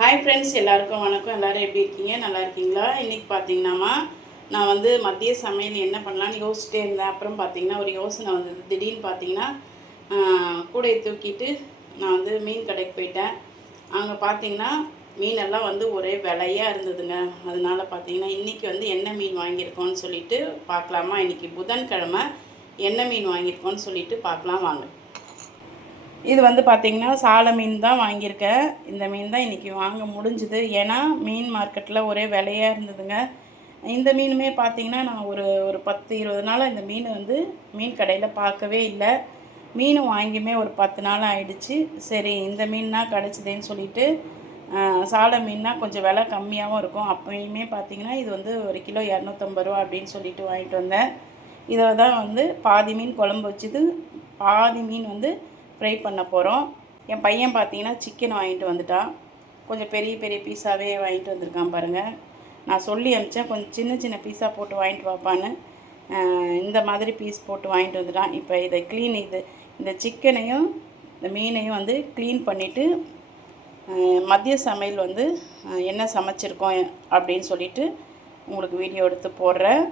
Hi friends, எல்லாருக்கும் வணக்கம். எல்லோரும் எப்படி இருக்கீங்க? நல்லா இருக்கீங்களா? இன்றைக்கி பார்த்தீங்கன்னாமா நான் வந்து மதிய சமையல் என்ன பண்ணலான்னு யோசிச்சிட்டே இருந்தேன். அப்புறம் பார்த்தீங்கன்னா ஒரு யோசனை வந்தது. திடீர்னு பார்த்தீங்கன்னா கூடையை தூக்கிட்டு நான் வந்து மீன் கடைக்கு போயிட்டேன். அங்கே பார்த்தீங்கன்னா மீனெல்லாம் வந்து ஒரே விலையாக இருந்ததுங்க. அதனால பார்த்தீங்கன்னா இன்றைக்கி வந்து என்ன மீன் வாங்கியிருக்கோன்னு சொல்லிட்டு பார்க்கலாமா? இன்றைக்கி புதன்கிழமை என்ன மீன் வாங்கியிருக்கோன்னு சொல்லிட்டு பார்க்கலாம் வாங்க. இது வந்து பார்த்திங்கன்னா சால மீன் தான் வாங்கியிருக்கேன். இந்த மீன் தான் இன்றைக்கி வாங்க முடிஞ்சுது. ஏன்னா மீன் மார்க்கெட்டில் ஒரே விலையாக இருந்ததுங்க. இந்த மீனுமே பார்த்திங்கன்னா நான் ஒரு ஒரு 10-20 நாளாக இந்த மீன் வந்து மீன் கடையில் பார்க்கவே இல்லை. மீன் வாங்கியுமே ஒரு 10 நாள் ஆகிடுச்சு. சரி, இந்த மீன்னா கிடச்சிதேன்னு சொல்லிவிட்டு சால மீன்னா கொஞ்சம் விலை கம்மியாகவும் இருக்கும். அப்போயுமே பார்த்திங்கன்னா இது வந்து 1 கிலோ 250 ரூபா அப்படின்னு சொல்லிட்டு வாங்கிட்டு வந்தேன். இதை தான் வந்து பாதி மீன் குழம்பு வச்சுது, பாதி மீன் வந்து ஃப்ரை பண்ண போகிறோம். என் பையன் பார்த்தீங்கன்னா சிக்கன் வாங்கிட்டு வந்துட்டான். கொஞ்சம் பெரிய பெரிய பீஸாகவே வாங்கிட்டு வந்திருக்கான் பாருங்கள். நான் சொல்லி அனுப்பிச்சேன் கொஞ்சம் சின்ன சின்ன பீஸாக போட்டு வாங்கிட்டு வாப்பான்னு. இந்த மாதிரி பீஸ் போட்டு வாங்கிட்டு வந்துட்டான். இப்போ இதை இந்த சிக்கனையும் இந்த மீனையும் வந்து க்ளீன் பண்ணிவிட்டு மதிய சமையல் வந்து என்ன சமைச்சிருக்கோம் அப்படின்னு சொல்லிவிட்டு உங்களுக்கு வீடியோ எடுத்து போடுறேன்.